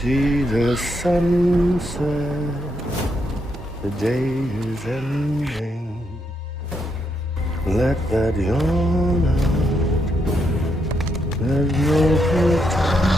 see the sunset, the day is ending. Let that yawn out, there's no pretending.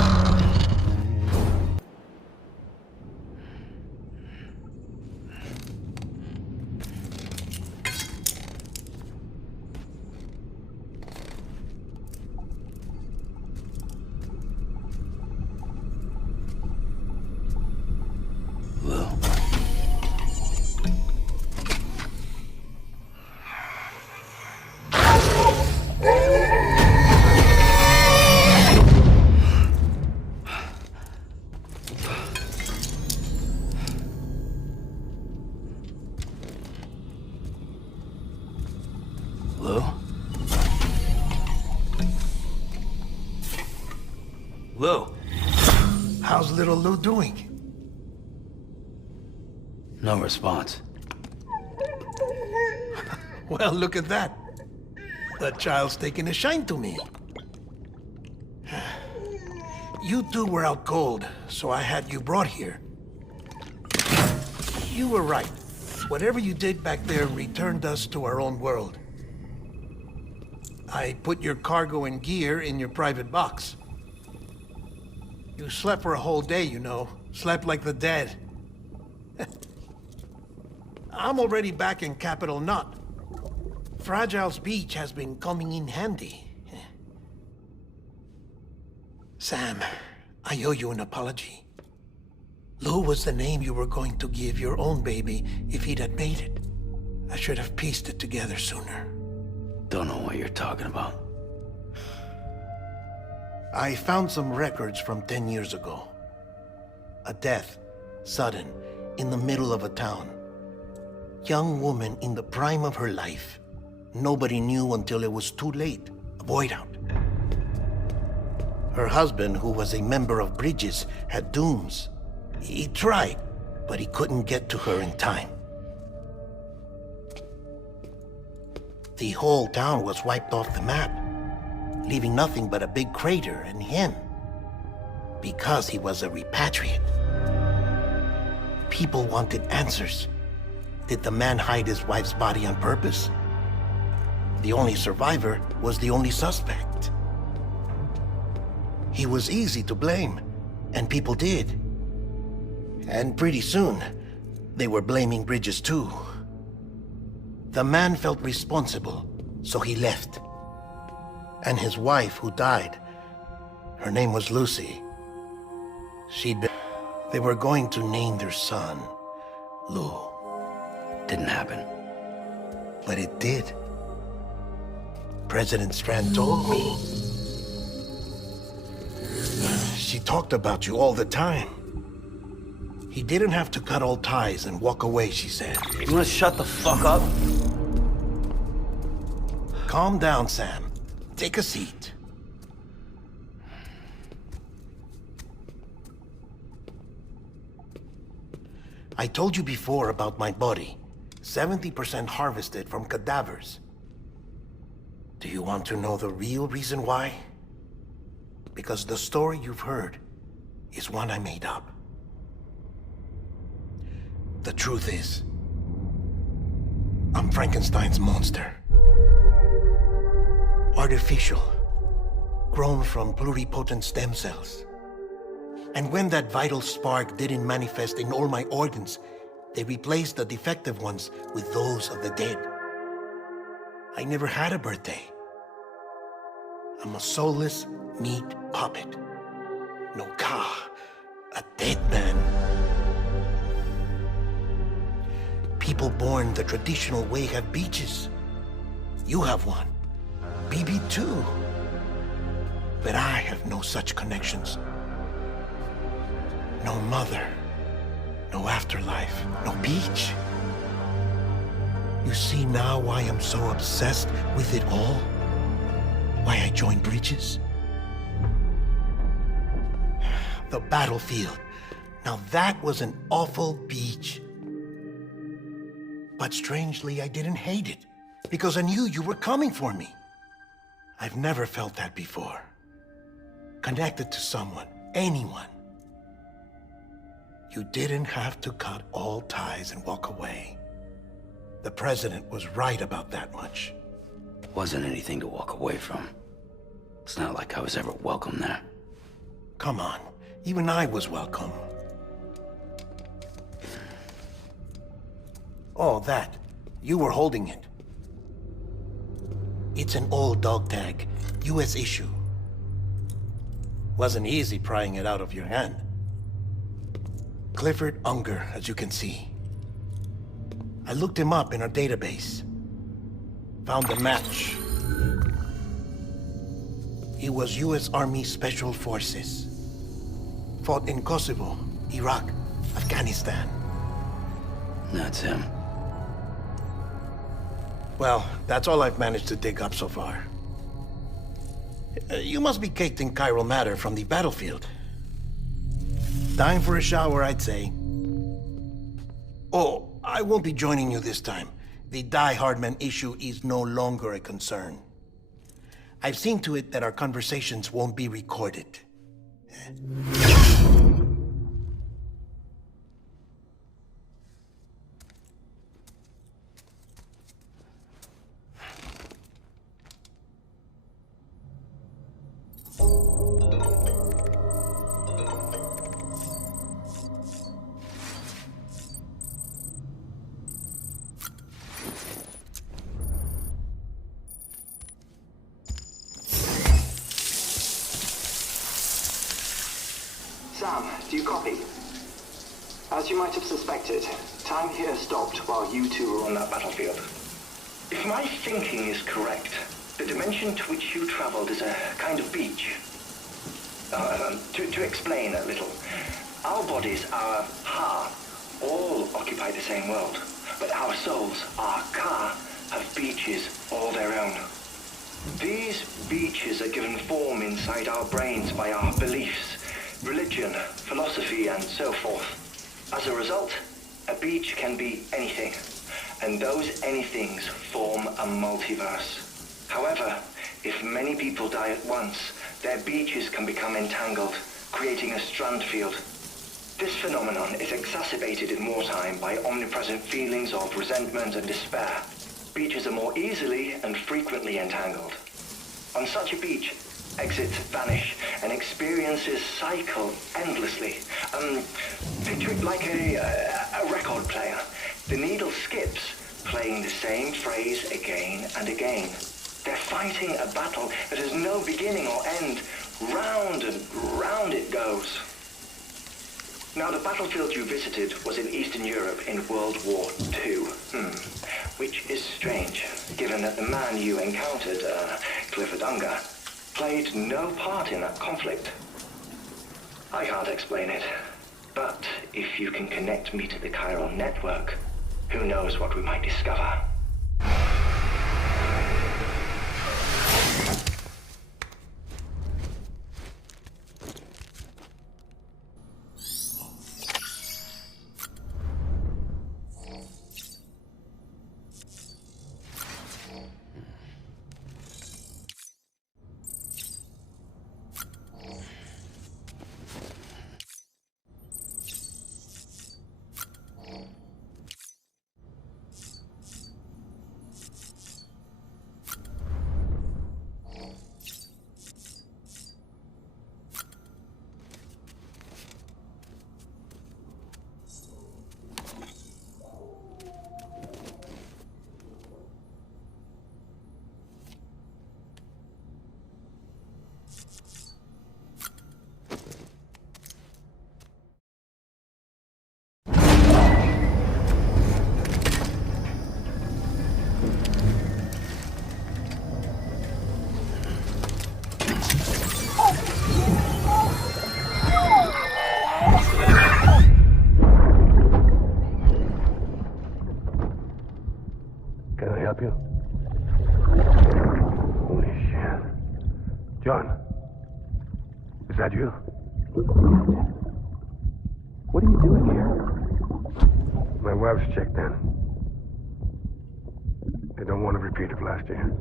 Lou, how's little Lou doing? No response. Well, look at that. That child's taking a shine to me. You two were out cold, so I had you brought here. You were right. Whatever you did back there returned us to our own world. I put your cargo and gear in your private box. You slept for a whole day, you know. Slept like the dead. I'm already back in Capital Knot. Fragile's beach has been coming in handy. Sam, I owe you an apology. Lou was the name you were going to give your own baby if he'd had made it. I should have pieced it together sooner. Don't know what you're talking about. I found some records from 10 years ago. A death, sudden, in the middle of a town. Young woman in the prime of her life. Nobody knew until it was too late. A void out. Her husband, who was a member of Bridges, had dooms. He tried, but he couldn't get to her in time. The whole town was wiped off the map, leaving nothing but a big crater and him, because he was a repatriate. People wanted answers. Did the man hide his wife's body on purpose? The only survivor was the only suspect. He was easy to blame, and people did. And pretty soon, they were blaming Bridges too. The man felt responsible, so he left. And his wife, who died, her name was Lucy. They were going to name their son Lou. Didn't happen. But it did. President Strand told me. She talked about you all the time. He didn't have to cut all ties and walk away, she said. You wanna shut the fuck up? Calm down, Sam. Take a seat. I told you before about my body. 70% harvested from cadavers. Do you want to know the real reason why? Because the story you've heard is one I made up. The truth is, I'm Frankenstein's monster. Artificial, grown from pluripotent stem cells. And when that vital spark didn't manifest in all my organs, they replaced the defective ones with those of the dead. I never had a birthday. I'm a soulless meat puppet. No ka, a dead man. People born the traditional way have beaches. You have one. BB too. But I have no such connections. No mother. No afterlife. No beach. You see now why I'm so obsessed with it all? Why I joined Bridges? The battlefield. Now that was an awful beach. But strangely, I didn't hate it, because I knew you were coming for me. I've never felt that before. Connected to someone, anyone. You didn't have to cut all ties and walk away. The president was right about that much. Wasn't anything to walk away from. It's not like I was ever welcome there. Come on, even I was welcome. Oh, that. You were holding it. It's an old dog tag, US issue. Wasn't easy prying it out of your hand. Clifford Unger, as you can see. I looked him up in our database. Found a match. He was US Army Special Forces. Fought in Kosovo, Iraq, Afghanistan. That's him. Well, that's all I've managed to dig up so far. You must be caked in chiral matter from the battlefield. Time for a shower, I'd say. Oh, I won't be joining you this time. The Die Hardman issue is no longer a concern. I've seen to it that our conversations won't be recorded. Sam, do you copy? As you might have suspected, time here stopped while you two were on that battlefield. If my thinking is correct, the dimension to which you traveled is a kind of beach. To explain a little, our bodies, our ha, all occupy the same world, but our souls, our ka, have beaches all their own. These beaches are given form inside our brains by our beliefs, religion, philosophy, and so forth. As a result, a beach can be anything, and those anythings form a multiverse. However, if many people die at once, their beaches can become entangled, creating a strand field. This phenomenon is exacerbated in wartime by omnipresent feelings of resentment and despair. Beaches are more easily and frequently entangled. On such a beach, exits vanish and experiences cycle endlessly. Picture it like a record player. The needle skips, playing the same phrase again and again. They're fighting a battle that has no beginning or end. Round and round it goes. Now, the battlefield you visited was in Eastern Europe in World War II. Which is strange, given that the man you encountered, Clifford Unger, played no part in that conflict. I can't explain it, but if you can connect me to the chiral network, who knows what we might discover. Holy shit. John, is that you? What are you doing here? My wife's checked in. They don't want to repeat of last year.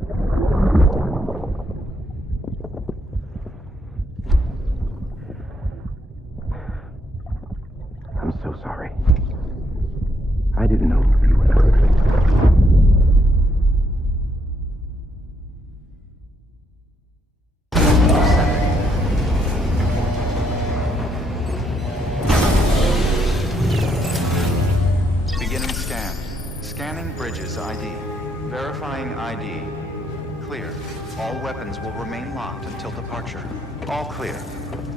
I'm so sorry. I didn't know you would hurt. Beginning scan. Scanning Bridges ID. Verifying ID. Clear. All weapons will remain locked until departure. All clear.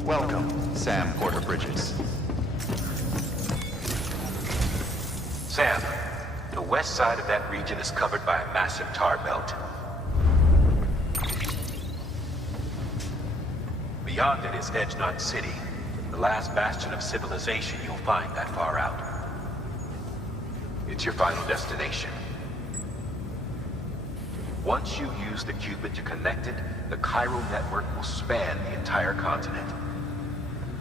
Welcome, Sam Porter Bridges. Sam, the west side of that region is covered by a massive tar belt. Beyond it is Edgenut City, the last bastion of civilization you'll find that far out. It's your final destination. Once you use the qubit to connect it, the chiral network will span the entire continent.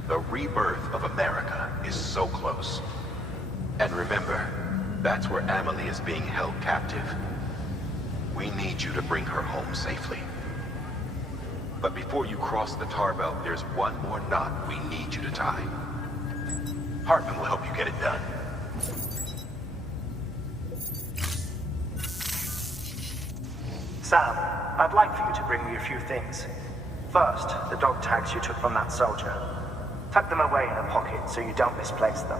The rebirth of America is so close. And remember, that's where Amelie is being held captive. We need you to bring her home safely. But before you cross the tar belt, there's one more knot we need you to tie. Hartman will help you get it done. Sam, I'd like for you to bring me a few things. First, the dog tags you took from that soldier. Tuck them away in a pocket so you don't misplace them.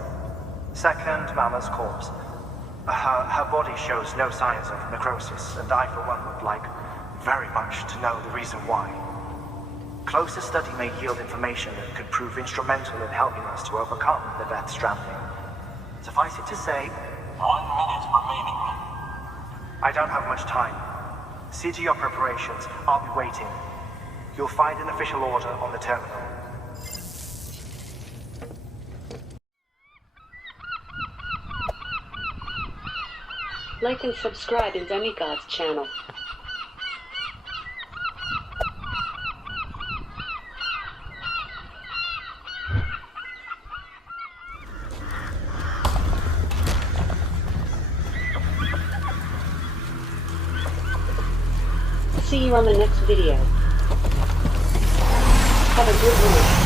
Second, Mama's corpse. Her body shows no signs of necrosis, and I, for one, would like very much to know the reason why. Closer study may yield information that could prove instrumental in helping us to overcome the Death Stranding. Suffice it to say, 1 minute remaining. I don't have much time. See to your preparations. I'll be waiting. You'll find an official order on the terminal. Like and subscribe in Demigod's channel. See you on the next video. Have a good one.